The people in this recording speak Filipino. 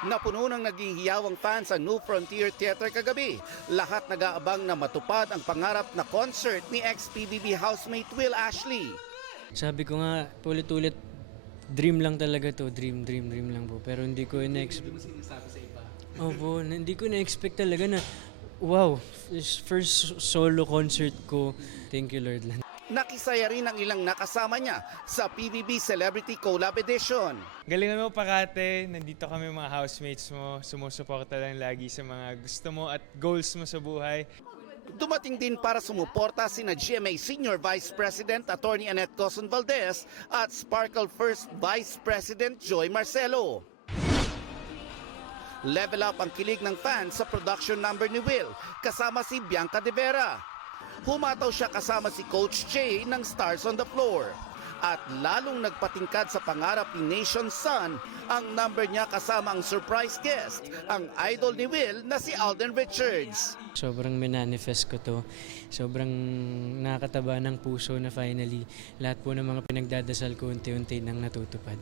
Napuno ng naging hiyawang fans ang New Frontier Theater kagabi. Lahat nag-aabang na matupad ang pangarap na concert ni ex-PBB housemate Will Ashley. Sabi ko nga, ulit-ulit, dream lang talaga to. Dream lang po. Pero hindi ko in-expect. Hindi mo sinasabi sa iba? Opo, hindi ko na-expect talaga na, wow, first solo concert ko. Thank you, Lord. Nakisaya rin ang ilang nakasama niya sa PBB Celebrity Collab Edition. Galingan mo Pakate, nandito kami mga housemates mo, sumusuporta lang lagi sa mga gusto mo at goals mo sa buhay. Dumating din para sumuporta sina GMA Senior Vice President Attorney Annette Coson Valdez at Sparkle First Vice President Joy Marcelo. Level up ang kilig ng fans sa production number ni Will kasama si Bianca De Vera. Humataw siya kasama si Coach Jay ng Stars on the Floor. At lalong nagpatingkad sa pangarap ni Nation's Son ang number niya kasama ang surprise guest, ang idol ni Will na si Alden Richards. Sobrang minanifest ko to. Sobrang nakakataba ng puso na finally lahat po ng mga pinagdadasal ko unti-unti nang natutupad.